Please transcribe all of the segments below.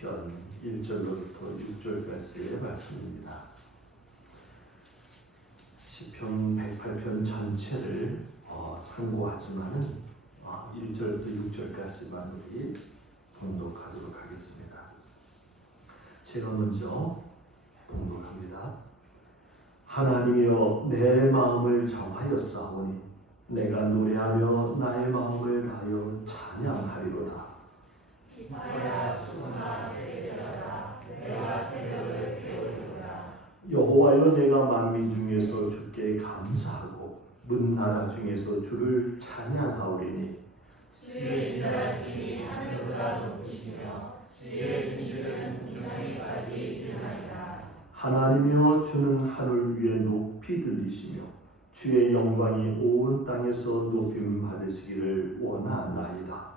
시편 1절로부터 6절까지의 말씀입니다. 시편 108편 전체를 상고하지만은 1절부터 6절까지만 우리 봉독하도록 하겠습니다. 제가 먼저 봉독합니다. 하나님이여 내 마음을 정하였사오니 내가 노래하며 나의 마음을 다하여 찬양하리로다. 기뻐하여 수고나 되리라. 내가 새벽을 깨우리로다. 여호와여 내가 만민 중에서 주께 감사하고 문나라 중에서 주를 찬양하오리니 주의 인자하심이 하늘보다 높으시며 주의 진실은 중상에까지 이르나이다. 하나님이여 주는 하늘 위에 높이 들리시며 주의 영광이 온 땅에서 높임 받으시기를 원하나이다.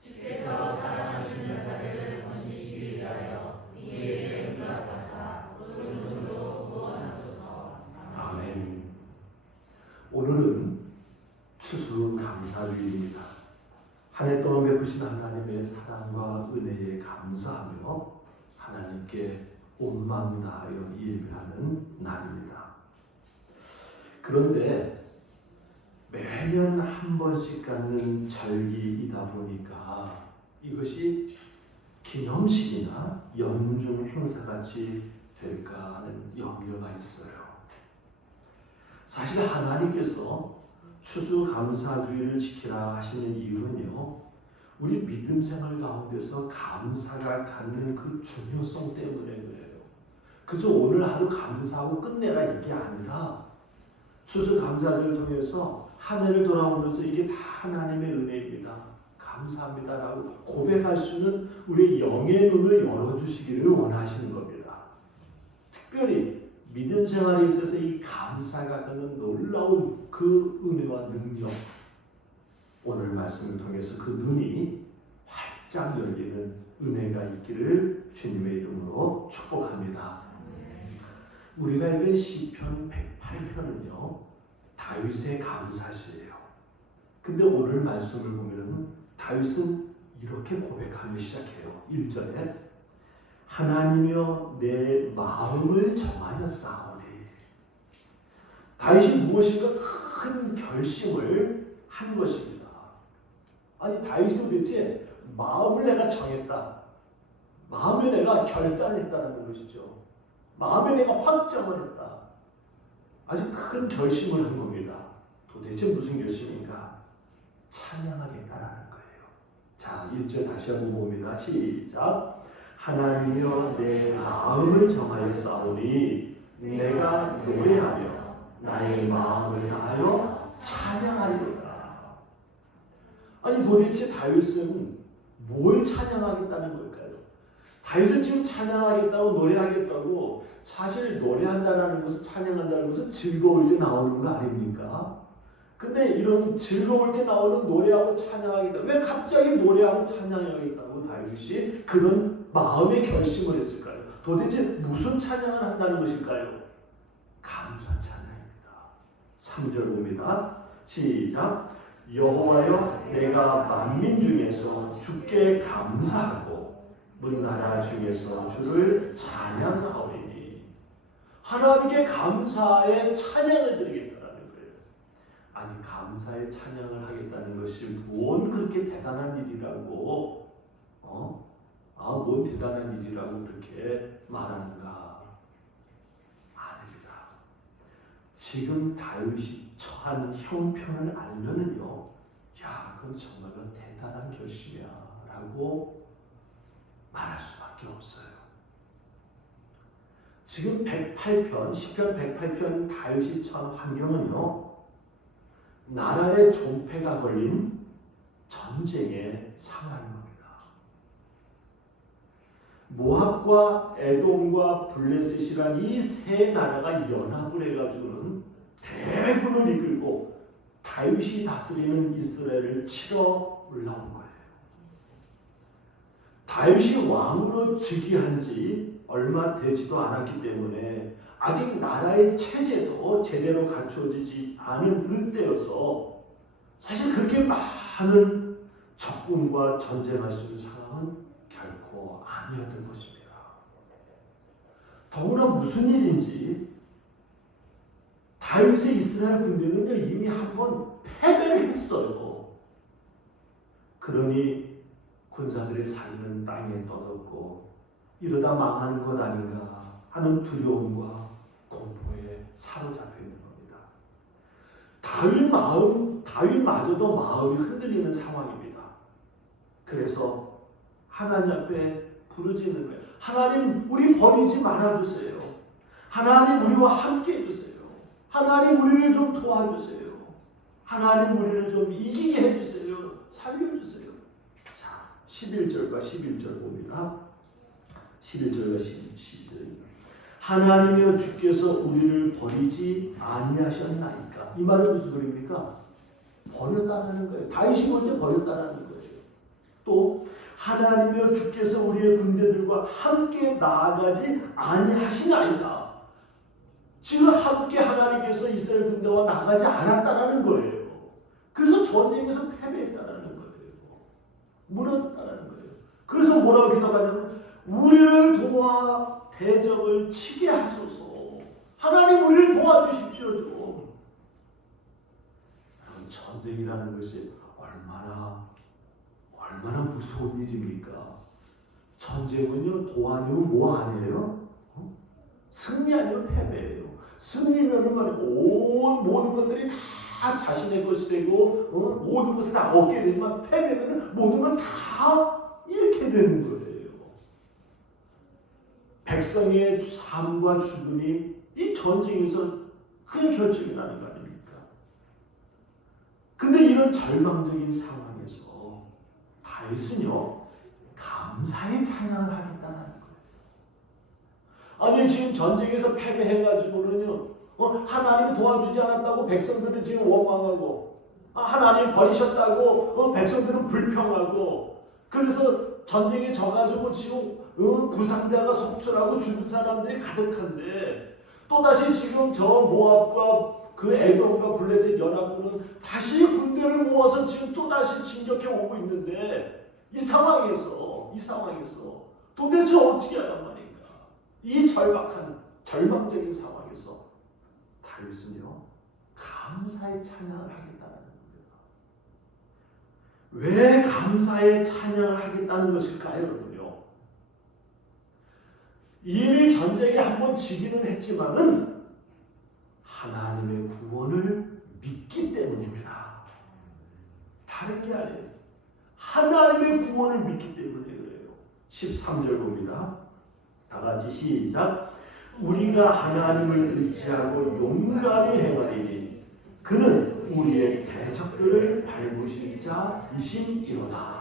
주께서 사랑하시는 자들을 건지시기 위하여 이에게 응답하사 오른손으로 구원하소서. 아멘. 오늘은 추수감사주일입니다. 한 해 동안 베푸신 하나님의 사랑과 은혜에 감사하며 하나님께 온 마음 다하여 예배하는 날입니다. 그런데 매년 한 번씩 갖는 절기이다 보니까 이것이 기념식이나 연중 행사같이 될까 하는 염려가 있어요. 사실 하나님께서 추수감사주의를 지키라 하시는 이유는요, 우리 믿음 생활 가운데서 감사가 갖는 그 중요성 때문에 그래요. 그저 오늘 하루 감사하고 끝내라 이게 아니라 추수감사절을 통해서 한 해를 돌아오면서 이게 다 하나님의 은혜입니다. 감사합니다라고 고백할 수 있는 우리의 영의 눈을 열어주시기를 원하시는 겁니다. 특별히 믿음 생활에 있어서 이 감사가 갖는 놀라운 그 은혜와 능력, 오늘 말씀을 통해서 그 눈이 활짝 열리는 은혜가 있기를 주님의 이름으로 축복합니다. 우리가 읽은 시편 108편은요 다윗의 감사시예요. 근데 오늘 말씀을 보면 다윗은 이렇게 고백하며 시작해요. 1절에 하나님이여 내 마음을 정하였사오니. 다윗이 무엇인가 큰 결심을 한 것입니다. 아니 다윗이 도대체 마음을 내가 정했다, 마음에 내가 결단을 했다는 것이죠. 마음에 내가 확정을 했다. 아주 큰 결심을 한 겁니다. 도대체 무슨 결심인가? 찬양하겠다라는 거예요. 자, 1절 다시 한번 봅니다. 시작. 하나님이여 내 마음을 정하였사오니 내가 노래하며 나의 마음을 다하여 찬양하리로다. 아니 도대체 다윗은 뭘 찬양하겠다는 걸까요? 다윗은 지금 찬양하겠다고 노래하겠다고, 사실 노래한다는 것은, 찬양한다는 것은 즐거울 때 나오는 거 아닙니까? 근데 이런 즐거울 때 나오는 노래하고 찬양하겠다, 왜 갑자기 노래하고 찬양하겠다고 다윗이 그런 마음의 결심을 했을까요? 도대체 무슨 찬양을 한다는 것일까요? 감사 찬양입니다. 3절 봅니다. 시작. 여호와여 내가 만민 중에서 주께 감사하고 문나라 중에서 주를 찬양하오리니. 하나님께 감사의 찬양을 드리겠다는 거예요. 아니 감사의 찬양을 하겠다는 것이 뭔 그렇게 대단한 일이라고 뭔 대단한 일이라고 그렇게 말하는가? 아닙니다. 지금 다윗이 처한 형편을 알면은요, 야 그건 정말로 대단한 결심이야 라고 말할 수밖에 없어요. 지금 108편, 시편 108편 다윗이 처한 환경은요, 나라의 존폐가 걸린 전쟁의 상황인 겁니다. 모압과 에돔과 블레셋이란 이 세 나라가 연합을 해가지고는 대군을 이끌고 다윗이 다스리는 이스라엘을 치러 올라온 거예요. 다윗이 왕으로 즉위한 지 얼마 되지도 않았기 때문에 아직 나라의 체제도 제대로 갖춰지지 않은 때여서 사실 그렇게 많은 적군과 전쟁할 수 있는 상황은 결코 아니었던 것입니다. 더구나 무슨 일인지 다윗의 이스라엘 군대는요 이미 한번 패배를 했어요. 그러니 군사들의 살은 땅에 떠졌고 이러다 망하는 것 아닌가 하는 두려움과 공포에 사로잡혀 있는 겁니다. 다윗마저도 마음이 흔들리는 상황입니다. 그래서 하나님 앞에 부르짖는 거예요. 하나님 우리 버리지 말아주세요. 하나님 우리와 함께 해주세요. 하나님 우리를 좀 도와주세요. 하나님 우리를 좀 이기게 해주세요. 살려주세요. 자, 11절과 11절 봅니다. 11절과 12절. 하나님이여 주께서 우리를 버리지 아니하셨나이까. 이 말은 무슨 소리입니까? 버렸다는 거예요. 다윗이 먼저 버렸다는 거예요. 또 하나님이여 주께서 우리의 군대들과 함께 나아가지 아니하시나이다. 지금 함께 하나님께서 이스라엘 군대와 나가지 않았다는 거예요. 그래서 전쟁에서 패배했다는 거예요. 무너졌다는 거예요. 그래서 뭐라고 기도하냐면 우리를 도와 대적을 치게 하소서. 하나님 우리를 도와주십시오 좀. 전쟁이라는 것이 얼마나 무서운 일입니까? 전쟁은요 도안이면 뭐 아니에요? 승리 아니면 패배예요. 승리는 모든 것들이 다 자신의 것이 되고 모든 것을 다 얻게 되지만 패배는 모든 걸 다 잃게 되는 거예요. 백성의 삶과 죽음이 이 전쟁에서 그냥 결정이 나는 거 아닙니까? 근데 이런 절망적인 상황에서 다윗은요 감사의 찬양을 하겠다는 거예요. 아니 지금 전쟁에서 패배해가지고는요 하나님이 도와주지 않았다고 백성들은 지금 원망하고 하나님 버리셨다고 백성들은 불평하고 그래서 전쟁에 져가지고 지금 부상자가 속출하고 죽은 사람들이 가득한데 또다시 지금 저 모압과 그 에돔과 블레셋 연합군은 다시 군대를 모아서 지금 또다시 진격해 오고 있는데 이 상황에서 도대체 어떻게 하란 말인가? 이 절망적인 상황에서 다윗은요 감사의 찬양을 하겠다는 겁니다. 왜 감사의 찬양을 하겠다는 것일까요, 여러분요? 이미 전쟁에 한번 지기는 했지만은 하나님의 구원을 믿기 때문입니다. 다른 게 아니에요. 하나님의 구원을 믿기 때문에 그래요. 13절 봅니다. 다 같이 시작. 우리가 하나님을 의지하고 용감히 행하리니 그는 우리의 대적들을 밟으실 자이심이로다.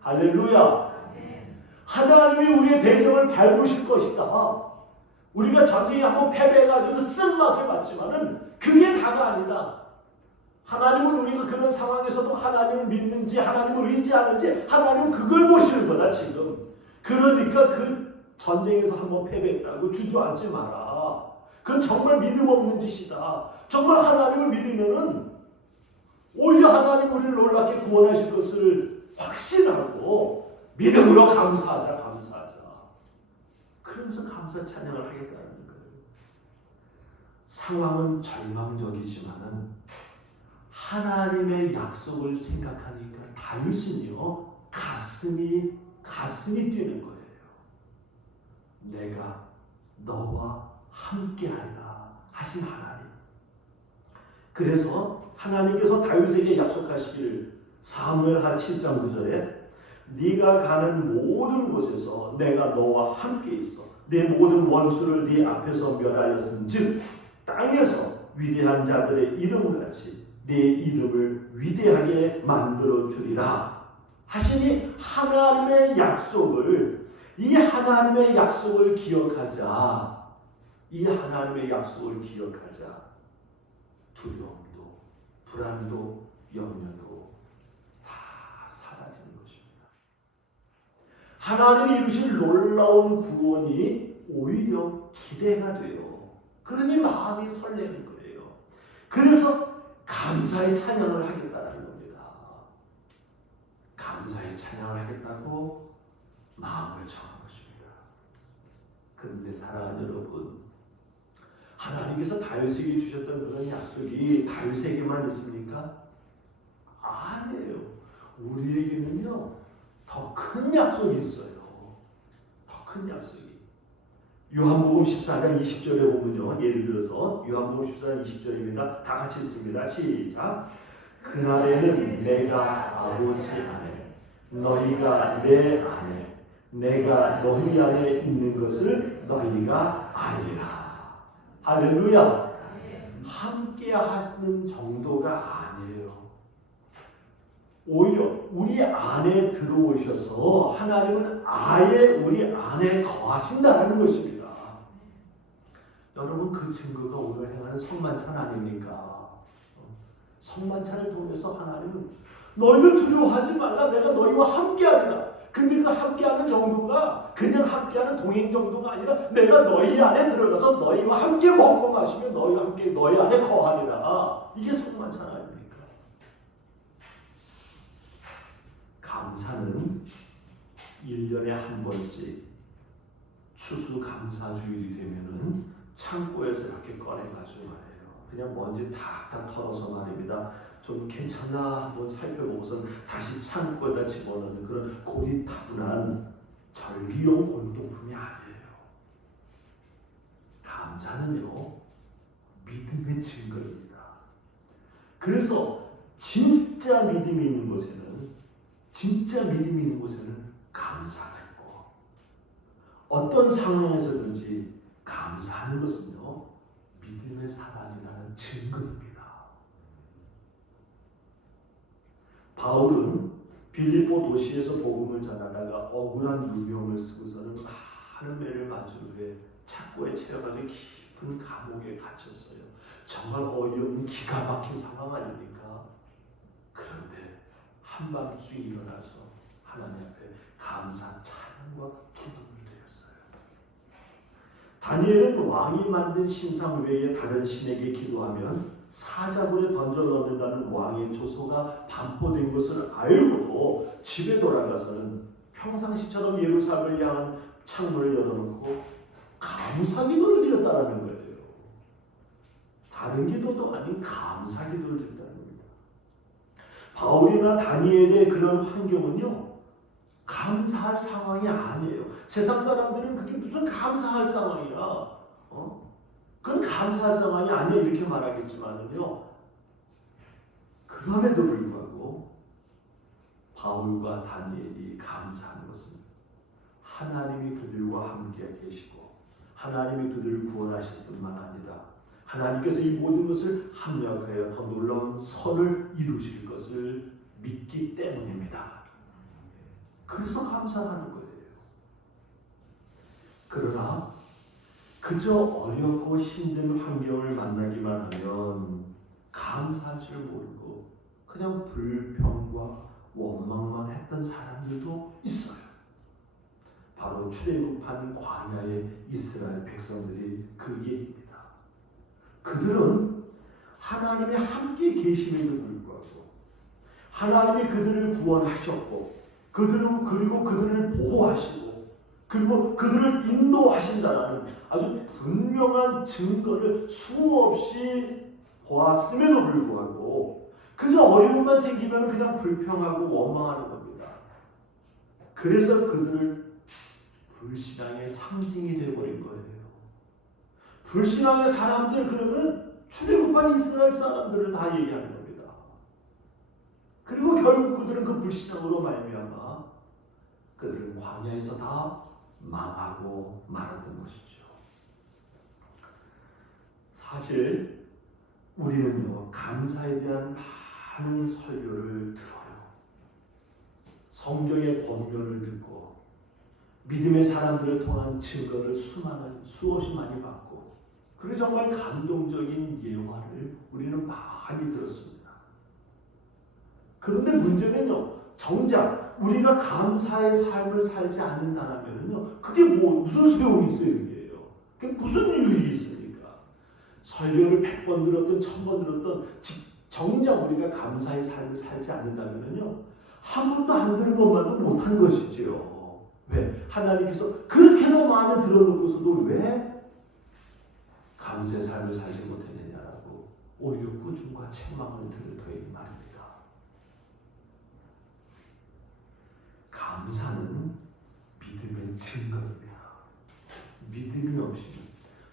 할렐루야. 하나님이 우리의 대적을 밟으실 것이다. 우리가 전쟁에 한번 패배해가지고 쓴맛을 봤지만은 그게 다가 아니다. 하나님은 우리가 그런 상황에서도 하나님을 믿는지 하나님을 의지하는지 하나님은 그걸 보시는 거다 지금. 그러니까 그 전쟁에서 한번 패배했다고 주저앉지 마라. 그건 정말 믿음 없는 짓이다. 정말 하나님을 믿으면은 오히려 하나님 우리를 놀랍게 구원하실 것을 확신하고 믿음으로 감사하자. 그러면서 감사 찬양을 하겠다는 거예요. 상황은 절망적이지만은 하나님의 약속을 생각하니까 다윗은요 가슴이 뛰는 거예요. 내가 너와 함께하리라 하신 하나님. 그래서 하나님께서 다윗에게 약속하시기를 사무엘하 7장 9절에 네가 가는 모든 곳에서 내가 너와 함께 있어 네 모든 원수를 네 앞에서 멸하였은즉 땅에서 위대한 자들의 이름 같이 네 이름을 위대하게 만들어 주리라 하시니 하나님의 약속을 이 하나님의 약속을 기억하자. 두려움도 불안도 염려도 다 사라지는 것입니다. 하나님이 이루신 놀라운 구원이 오히려 기대가 돼요. 그러니 마음이 설레는 거예요. 그래서 감사의 찬양을 하겠다는 겁니다. 감사의 찬양을 하겠다고 마음을 정한 것입니다. 그런데 사랑하는 여러분, 하나님께서 다윗에게 주셨던 그런 약속이 다윗에게만 있습니까? 아니에요. 우리에게는요 더 큰 약속이 있어요. 더 큰 약속이. 요한복음 14장 20절에 보면요, 예를 들어서 요한복음 14장 20절입니다. 다 같이 읽습니다. 시작. 그날에는 내가 아버지 안에, 너희가 내 안에, 내가 너희 안에 있는 것을 너희가 알리라. 할렐루야. 함께 하시는 정도가 아니에요. 오히려 우리 안에 들어오셔서 하나님은 아예 우리 안에 거하신다는 것입니다. 여러분, 그 증거가 오늘 행하는 성만찬 아닙니까? 성만찬을 통해서 하나님은 너희를 두려워하지 말라, 내가 너희와 함께하리라. 근데 그 함께하는 정도가 그냥 함께하는 동행 정도가 아니라 내가 너희 안에 들어가서 너희와 함께 먹고 마시며 너희와 함께 너희 안에 거하리라. 이게 성만찬 아닙니까? 감사는 1년에 한 번씩 추수감사주일이 되면은 창고에서 이렇게 꺼내가지고 말이에요. 그냥 먼지 탁탁 털어서 말입니다. 좀 괜찮나 한번 살펴보고선 다시 창고에다 집어넣는 그런 고리타분한 절기용 골동품이 아니에요. 감사는요, 믿음의 증거입니다. 그래서 진짜 믿음이 있는 곳에는 감사가 있고, 어떤 상황에서든지 감사하는 것은요 믿음의 사람이라는 증거입니다. 바울은 빌립보 도시에서 복음을 전하다가 억울한 누명을 쓰고서는 많은 매를 맞은 후에 창고에 채워가지고 깊은 감옥에 갇혔어요. 정말 어이없는 기가 막힌 상황 아닙니까? 그런데 한밤중에 일어나서 하나님 앞에 감사 찬양과 기도를 드렸어요. 다니엘은 왕이 만든 신상 외에 다른 신에게 기도하면 사자굴에 던져 넣는다는 왕의 조소가 반포된 것을 알고도 집에 돌아가서는 평상시처럼 예루살렘을 향한 창문을 열어놓고 감사 기도를 드렸다는 거예요. 다른 기도도 아닌 감사 기도를 드렸다는 겁니다. 바울이나 다니엘의 그런 환경은요 감사할 상황이 아니에요. 세상 사람들은 그게 무슨 감사할 상황이야, 그건 감사할 상황이 아니야 이렇게 말하겠지만은요, 그럼에도 불구하고 바울과 다니엘이 감사하는 것은 하나님이 그들과 함께 계시고 하나님이 그들을 구원하실 뿐만 아니라 하나님께서 이 모든 것을 합력하여 더 놀라운 선을 이루실 것을 믿기 때문입니다. 그래서 감사하는 거예요. 그러나 그저 어렵고 힘든 환경을 만나기만 하면 감사할 줄 모르고 그냥 불평과 원망만 했던 사람들도 있어요. 바로 출애굽한 광야의 이스라엘 백성들이 그 얘기입니다. 그들은 하나님이 함께 계심에도 불구하고 하나님이 그들을 구원하셨고 그리고 그들을 보호하시고 그리고 그들을 인도하신다는 아주 분명한 증거를 수없이 보았음에도 불구하고 그저 어려움만 생기면 그냥 불평하고 원망하는 겁니다. 그래서 그들을 불신앙의 상징이 되어버린 거예요. 불신앙의 사람들, 그러면 출애굽한 이스라엘 사람들을 다 얘기하는 겁니다. 그리고 결국 그들은 그 불신앙으로 말미암아 그들은 광야에서 다 망하고 말았던 것이죠. 사실 우리는요 감사에 대한 많은 설교를 들어요. 성경의 권면을 듣고 믿음의 사람들을 통한 증거를 수없이 많이 받고 그리고 정말 감동적인 예화를 우리는 많이 들었습니다. 그런데 문제는요, 정작 우리가 감사의 삶을 살지 않는다면요, 그게 무슨 소용이 있어요, 이게요? 그게 무슨 유익이 있습니까? 설교를 100번 들었든 1000번 들었든 정작 우리가 감사의 삶을 살지 않는다면요, 한 번도 안 들은 것만도 못한 것이지요. 왜? 하나님께서 그렇게나 많이 들어놓고서도 왜 감사의 삶을 살지 못했느냐라고 오히려 꾸중과 책망을 들을 터이니 말입니다. 감사는 믿음의 증거입니다. 믿음이 없이는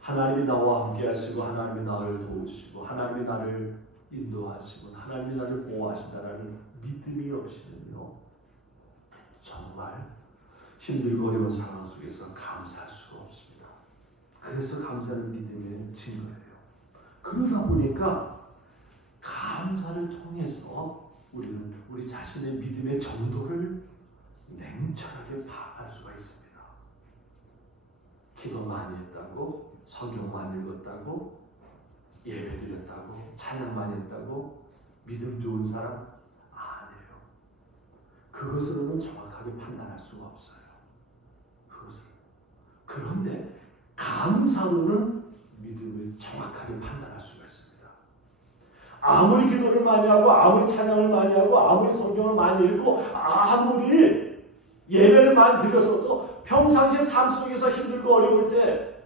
하나님이 나와 함께 하시고 하나님이 나를 도우시고 하나님이 나를 인도하시고 하나님이 나를 보호하신다는 믿음이 없이는요 정말 힘들고 어려운 상황 속에서 감사할 수가 없습니다. 그래서 감사는 믿음의 증거예요. 그러다 보니까 감사를 통해서 우리는 우리 자신의 믿음의 정도를 냉철하게 파악할 수가 있습니다. 기도 많이 했다고, 성경 많이 읽었다고, 예배 드렸다고, 찬양 많이 했다고 믿음 좋은 사람 아니에요. 그것으로는 정확하게 판단할 수가 없어요. 그런데 감사로는 믿음을 정확하게 판단할 수가 있습니다. 아무리 기도를 많이 하고 아무리 찬양을 많이 하고 아무리 성경을 많이 읽고 아무리 예배를 많이 드렸어도 평상시의 삶 속에서 힘들고 어려울 때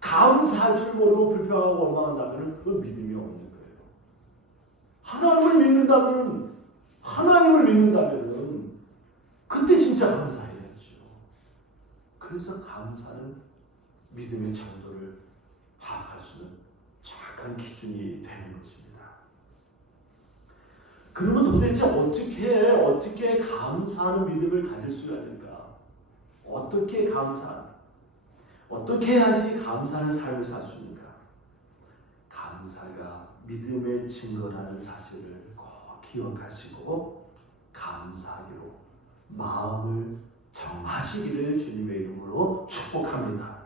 감사할 줄 모르고 불평하고 원망한다면 그 믿음이 없는 거예요. 하나님을 믿는다면 그때 진짜 감사해야죠. 그래서 감사는 믿음의 정도를 파악할 수 있는 정확한 기준이 되는 것입니다. 그러면 도대체 어떻게 감사하는 믿음을 가질 수가 있는가? 어떻게 해야지 감사하는 삶을 살 수 있는가? 감사가 믿음의 증거라는 사실을 꼭 기억하시고 감사하기로 마음을 정하시기를 주님의 이름으로 축복합니다.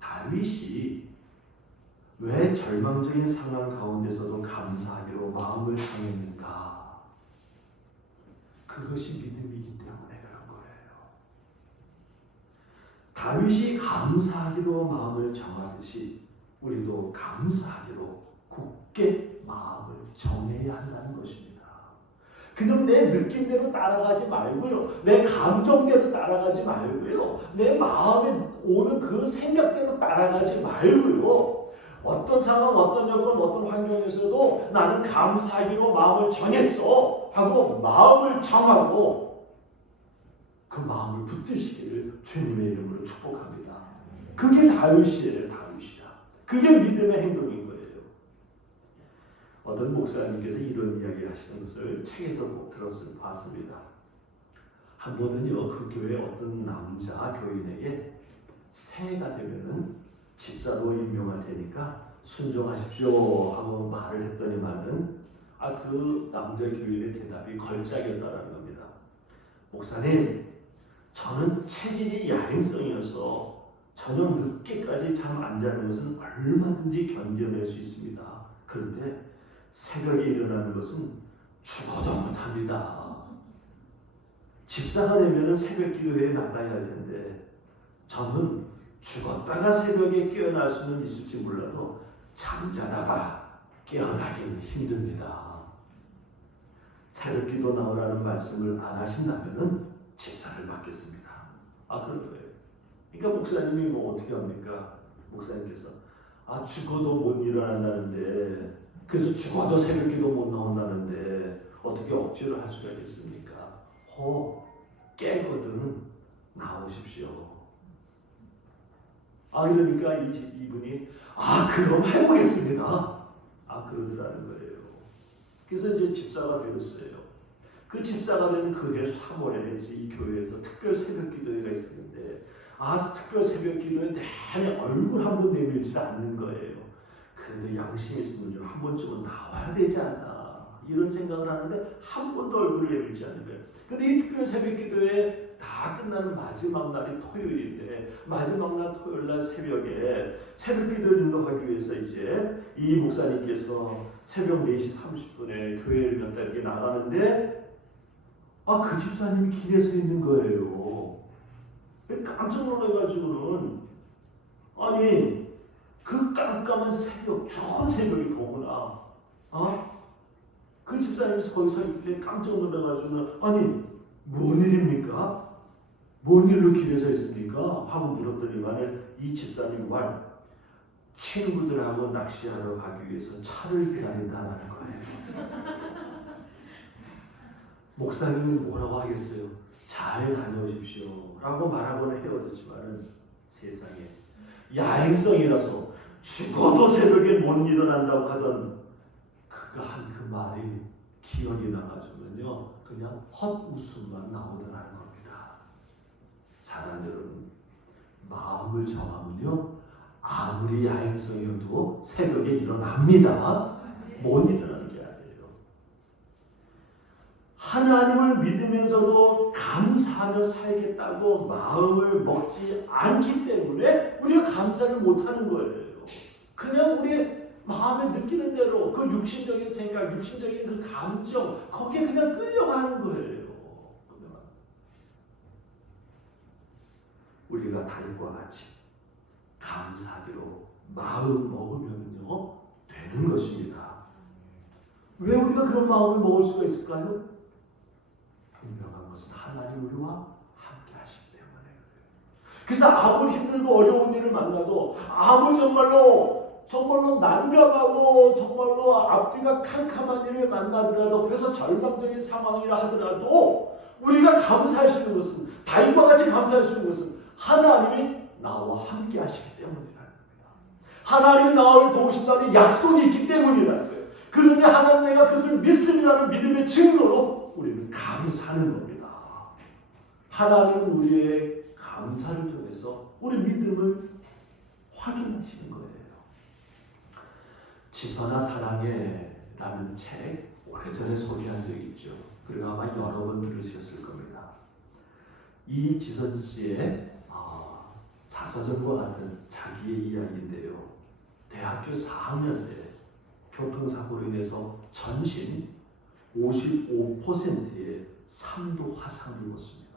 다윗이 왜 절망적인 상황 가운데서도 감사하기로 마음을 정했는가? 그것이 믿음이기 때문에 그런 거예요. 다윗이 감사하기로 마음을 정하듯이 우리도 감사하기로 굳게 마음을 정해야 한다는 것입니다. 그럼 내 느낌대로 따라가지 말고요. 내 감정대로 따라가지 말고요. 내 마음에 오는 그 생각대로 따라가지 말고요. 어떤 상황, 어떤 여건, 어떤 환경에서도 나는 감사하기로 마음을 정했어 하고 마음을 정하고 그 마음을 붙드시기를 주님의 이름으로 축복합니다. 그게 다윗이에요. 그게 믿음의 행동인 거예요. 어떤 목사님께서 이런 이야기를 하시는 것을 책에서 꼭 봤습니다. 한 번은요, 그 교회 어떤 남자 교인에게 새해가 되면은 집사로 임명할 테니까 순종하십시오 하고 말을 했더니만은 그 남자 교인의 대답이 걸작이었다라는 겁니다. 목사님, 저는 체질이 야행성이어서 저녁 늦게까지 잠 안 자는 것은 얼마든지 견뎌낼 수 있습니다. 그런데 새벽에 일어나는 것은 죽어도 못합니다. 집사가 되면 새벽 기도회에 나가야 할 텐데 저는 죽었다가 새벽에 깨어날 수는 있을지 몰라도 잠자다가 깨어나기는 힘듭니다. 새벽 기도 나오라는 말씀을 안 하신다면 집사를 맡겠습니다. 그런 거예요. 그러니까 목사님이 어떻게 합니까? 목사님께서 죽어도 못 일어난다는데, 그래서 죽어도 새벽 기도 못 나온다는데 어떻게 억지로 할 수가 있겠습니까? 깨거든 나오십시오. 그러니까 이분이 그럼 해보겠습니다. 그러더라는 거예요. 그래서 이제 집사가 되었어요. 그 집사가 된 그해 3월에 이 교회에서 특별 새벽 기도회가 있었는데 특별 새벽 기도에 내내 얼굴 한 번 내밀지 않는 거예요. 그래도 양심이 있으면 좀 한 번쯤은 나와야 되지 않나 이런 생각을 하는데 한 번도 얼굴을 내밀지 않는 거예요. 근데 이 특별 새벽 기도회 다 끝나는 마지막 날이 토요일인데 마지막 날 토요일 날 새벽에 새벽 기도를 인도하기 위해서 이제 이 목사님께서 새벽 4시 30분에 교회를 갔다 이렇게 나가는데 그 집사님이 길에 서 있는 거예요. 깜짝 놀라가지고는 그 깜깜한 새벽, 좋은 새벽이 더구나 그 집사님이 거기 서 있길래 깜짝 놀라가지고는 뭔 일입니까? 뭔 일로 길에 서 있습니까? 하고 물었더니만은 이 집사님 친구들하고 낚시하러 가기 위해서 차를 기다린다는 거예요. 목사님은 뭐라고 하겠어요? 잘 다녀오십시오 라고 말하고는 헤어졌지만은 세상에 야행성이라서 죽어도 새벽에 못 일어난다고 하던 그가 한 그 말이 기억이 나가지고는요 그냥 헛웃음만 나오더라는 겁니다. 사랑하는 여러분, 마음을 정하면요 아무리 야행성이어도 새벽에 일어납니다. 못 일어나는 게 아니에요. 하나님을 믿으면서도 감사하며 살겠다고 마음을 먹지 않기 때문에 우리가 감사를 못하는 거예요. 그냥 우리 마음에 느끼는 대로 그 육신적인 생각, 육신적인 그 감정 거기에 그냥 끌려가는 거예요. 우리가 다윗과 같이 감사하기로 마음 먹으면요 되는 것입니다. 왜 우리가 그런 마음을 먹을 수가 있을까요? 분명한 것은 하나님 우리와 함께 하시기 때문에 그래요. 그래서 아무리 힘들고 어려운 일을 만나도 아무리 정말로 난감하고 정말로 앞뒤가 캄캄한 일을 만나더라도 그래서 절망적인 상황이라 하더라도 우리가 감사할 수 있는 것은 다윗과 같이 감사할 수 있는 것은 하나님이 나와 함께 하시기 때문이라는 겁니다. 하나님이 나를 도우신다는 약속이 있기 때문이라는 거예요. 그러니 하나님 내가 그것을 믿습니다는 믿음의 증거로 우리는 감사하는 겁니다. 하나님은 우리의 감사를 통해서 우리 믿음을 확인하시는 거예요. 지선아 사랑해 라는 책 오래전에 소개한 적이 있죠. 그리고 아마 여러 번 들으셨을 겁니다. 이 지선 씨의 자서전과 같은 자기의 이야기인데요. 대학교 4학년 때 교통사고로 인해서 전신 55%의 3도 화상을 입었습니다.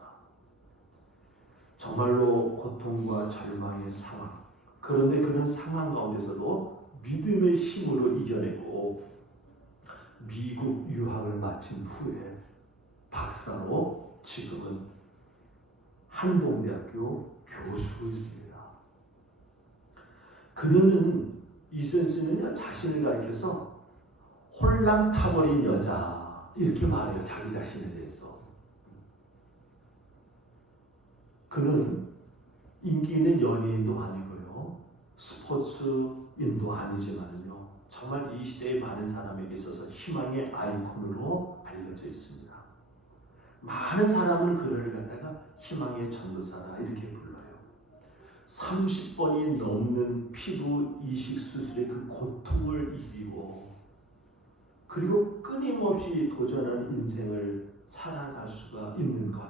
정말로 고통과 절망의 상황. 그런데 그런 상황 가운데서도 믿음의 힘으로 이겨내고 미국 유학을 마친 후에 박사로 지금은 한동대학교 교수로 있습니다. 그녀는 이선 씨는 자신을 가리켜서 홀랑 타버린 여자 이렇게 말해요. 자기 자신에 대해서. 그는 인기 있는 연예인도 아니고요. 스포츠인도 아니지만요. 정말 이 시대의 많은 사람에게 있어서 희망의 아이콘으로 알려져 있습니다. 많은 사람은 그를 갖다가 희망의 전도사라 이렇게 불러요. 30번이 넘는 피부 이식 수술의 그 고통을 이기고 그리고 끊임없이 도전하는 인생을 살아갈 수가 있는 것.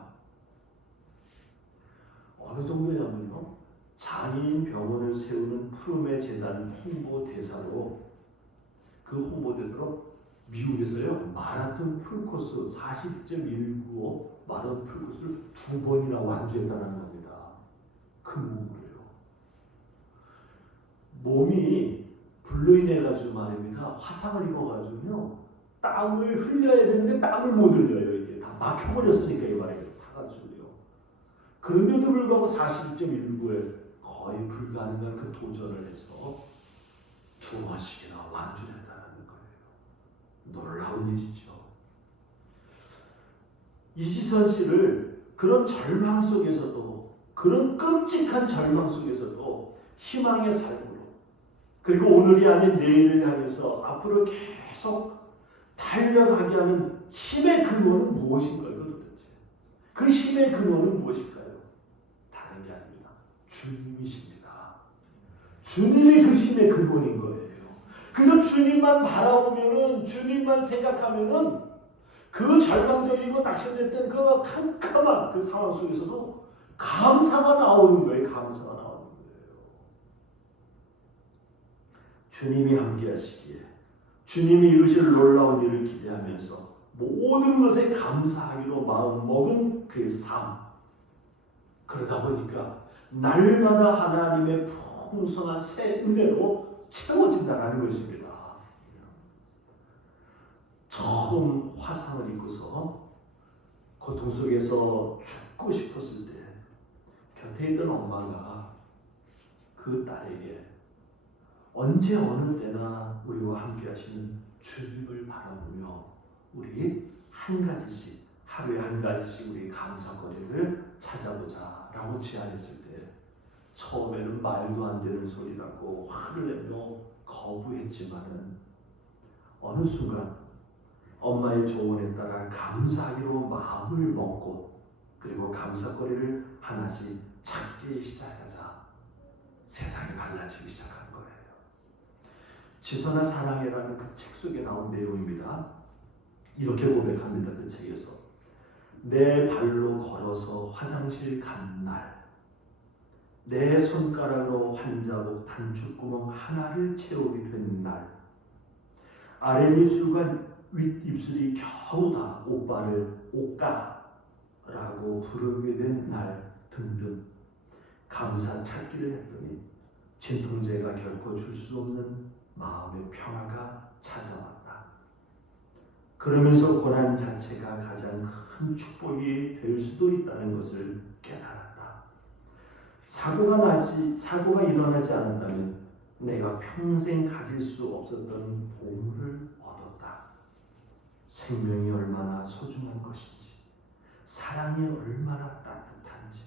어느 정도냐면요. 장애인 병원을 세우는 푸르메 재단 홍보대사로 그 홍보대사로 미국에서요 마라톤 풀코스 40.195 마라톤 풀코스를 2번이나 완주했다는 겁니다. 그 몸으로요. 몸이 불로 인해 가지고 말입니다. 화상을 입어가지고요 땀을 흘려야 되는데 땀을 못 흘려요. 이게 다 막혀버렸으니까 이 말이에요. 타가지고요. 그런데도 불구하고 40.195에 거의 불가능한 그 도전을 해서 2번씩이나 완주를 했다는 거예요. 놀라운 일이죠. 이지선 씨를 그런 절망 속에서도 그런 끔찍한 절망 속에서도 희망의 삶으로 그리고 오늘이 아닌 내일을 향해서 앞으로 계속 달려가게 하는 힘의 근원은 무엇인가요? 도대체 그 힘의 근원은 무엇일까요? 다른 게 아닙니다. 주님이십니다. 주님이 그 힘의 근원인 거예요. 그저 주님만 바라보면은 주님만 생각하면은 그 절망적이고 낙심됐던 그 캄캄한 그 상황 속에서도 감사가 나오는 거예요. 감사가 나오는 거예요. 주님이 함께하시기에 주님이 이루실 놀라운 일을 기대하면서 모든 것에 감사하기로 마음 먹은 그의 삶. 그러다 보니까 날마다 하나님의 풍성한 새 은혜로 채워진다는 것입니다. 처음 화상을 입고서 고통 속에서 죽고 싶었을 때 곁에 있던 엄마가 그 딸에게 언제 어느 때나 우리와 함께 하시는 주님을 바라보며 우리 한 가지씩 하루에 한 가지씩 우리 감사거리를 찾아보자 라고 제안했을 때 처음에는 말도 안 되는 소리라고 화를 내며 거부했지만은 어느 순간 엄마의 조언에 따라 감사하기로 마음을 먹고 그리고 감사거리를 하나씩 찾기 시작하자 세상이 달라지기 시작한 거예요. 지선아 사랑해라는 그 책 속에 나온 내용입니다. 이렇게 고백합니다. 그 책에서 내 발로 걸어서 화장실 간 날, 내 손가락으로 환자복 단추구멍 하나를 채우게 된 날, 아랫입술과 윗입술이 겨우 다 오빠를 오까라고 부르게 된 날 등등 감사 찾기를 했더니 진통제가 결코 줄 수 없는 마음의 평화가 찾아왔다. 그러면서 고난 자체가 가장 큰 축복이 될 수도 있다는 것을 깨달았다. 사고가 일어나지 않았다면 내가 평생 가질 수 없었던 보물을 얻었다. 생명이 얼마나 소중한 것인지, 사랑이 얼마나 따뜻한지,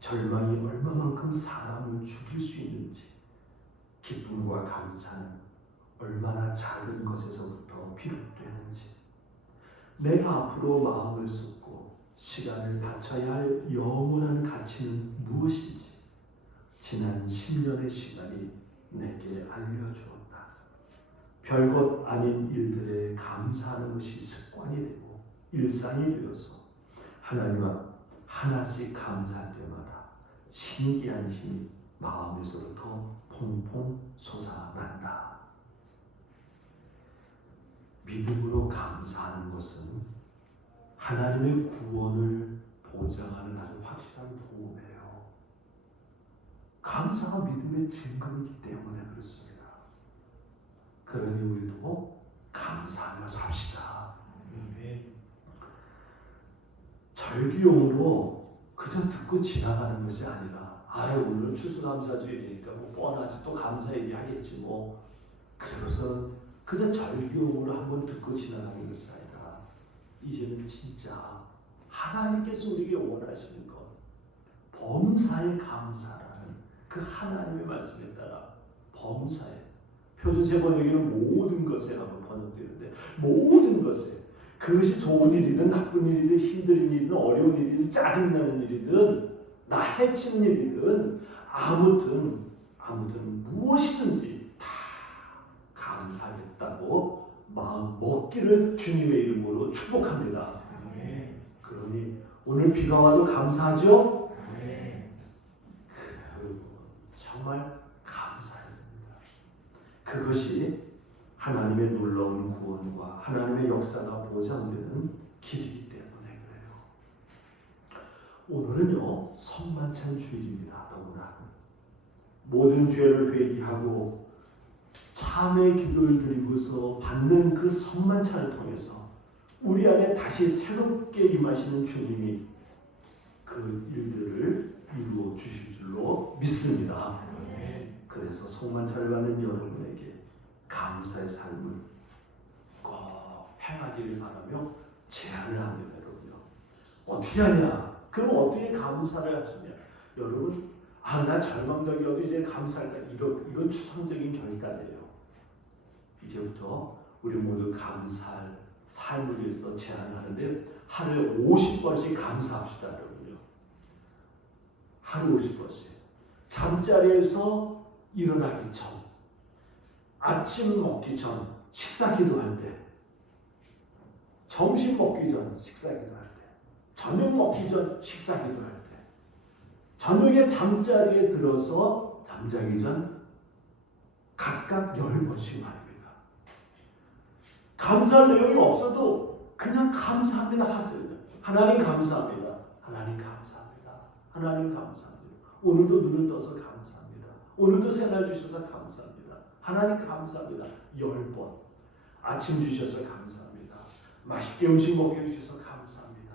절망이 얼마만큼 사람을 죽일 수 있는지, 기쁨과 감사는 얼마나 작은 것에서부터 비롯되는지, 내가 앞으로 마음을 쏟고 시간을 바쳐야 할 영원한 가치는 무엇인지 지난 10년의 시간이 내게 알려주었다. 별것 아닌 일들에 감사하는 것이 습관이 되고 일상이 되어서 하나님 앞 하나씩 감사할 때마다 신기한 힘이 마음에서부터 퐁퐁 솟아난다. 믿음으로 감사하는 것은 하나님의 구원을 보장하는 아주 확실한 보험이에요. 감사가 믿음의 증거이기 때문에 그렇습니다. 그러니 우리도 감사하며 삽시다. 절기용으로 그저 듣고 지나가는 것이 아니라 오늘 추수감사주일이니까 뭐 뻔하지 또 감사 얘기하겠지 뭐 그래서 그저 절기용으로 한번 듣고 지나가는 것이 아니라 이제는 진짜 하나님께서 우리에게 원하시는 것 범사에 감사라는 그 하나님의 말씀에 따라 범사에 표준세 번역에는 모든 것에 하고 번역되는데 모든 것에 그것이 좋은 일이든 나쁜 일이든 힘든 일이든 어려운 일이든 짜증나는 일이든 나 해치는 일이든 아무튼 무엇이든지 다 감사하겠다고 마음 먹기를 주님의 이름으로 축복합니다. 그러니 오늘 비가 와도 감사하죠? 정말 감사해야 됩니다. 그것이 하나님의 놀라운 구원과 하나님의 역사가 보장되는 길이기 때문에 그래요. 오늘은요 성만찬 주일입니다. 더구나 모든 죄를 회개하고 참의 기도를 드리고서 받는 그 성만찬을 통해서 우리 안에 다시 새롭게 임하시는 주님이 그 일들을 이루어 주실 줄로 믿습니다. 그래서 성만찬을 받는 여러분에게 감사의 삶을 꼭 행하기를 바라며 제안을 합니다. 여러분요. 어떻게 하냐? 그럼 어떻게 감사를 할 수 있냐? 여러분, 나 절망적이어도 이제 감사할까? 이건 추상적인 결단이에요. 이제부터 우리 모두 감사할 삶을 위해서 제안을 하는데 하루에 50번씩 감사합시다. 여러분요. 하루 50번씩. 잠자리에서 일어나기 전, 아침 먹기 전, 식사 기도할 때, 점심 먹기 전, 식사 기도할 때, 저녁 먹기 전, 식사 기도할 때, 저녁에 잠자리에 들어서 잠자기 전 각각 10번씩 말입니다. 감사할 내용이 없어도 그냥 감사합니다 하세요. 하나님 감사합니다. 하나님 감사합니다. 하나님 감사합니다. 오늘도 눈을 떠서 감사합니다. 오늘도 새날 주셔서 감사합니다. 하나님 감사합니다. 10번. 아침 주셔서 감사합니다. 맛있게 음식 먹게 해주셔서 감사합니다.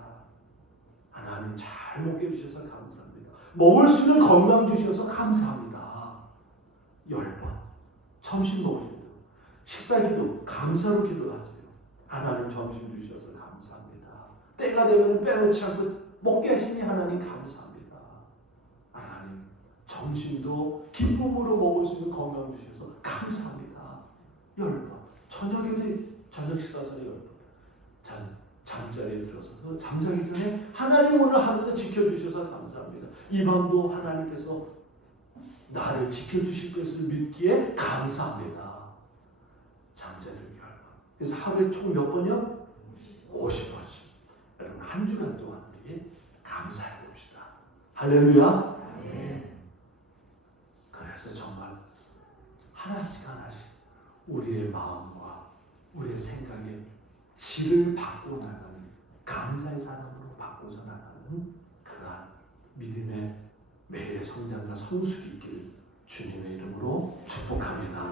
하나님 잘 먹게 해주셔서 감사합니다. 먹을 수 있는 건강 주셔서 감사합니다. 10번 점심 먹을 때도 식사기도 감사로 기도하세요. 하나님 점심 주셔서 감사합니다. 때가 되면 빼놓지 않고 먹게 하시니 하나님 감사합니다. 하나님 점심도 기쁨으로 먹을 수 있는 건강 주셔서 감사합니다. 10번 저녁에도 저녁 식사 전에 10번 잠자리에 들어서서 잠자기 전에 하나님 오늘 하루도 지켜주셔서 감사합니다. 이 밤도 하나님께서 나를 지켜주실 것을 믿기에 감사합니다. 잠자리 10번. 그래서 하루에 총 몇 번이요? 50번씩. 여러분 한 주간 동안 우리 감사해 봅시다. 할렐루야. 그래서 정말 하나씩 우리의 마음과 우리의 생각에 질을 바꾸어 나가는 감사의 사람으로 바꿔서 나가는 그러한 믿음의 매일의 성장과 성숙이 있기를 주님의 이름으로 축복합니다.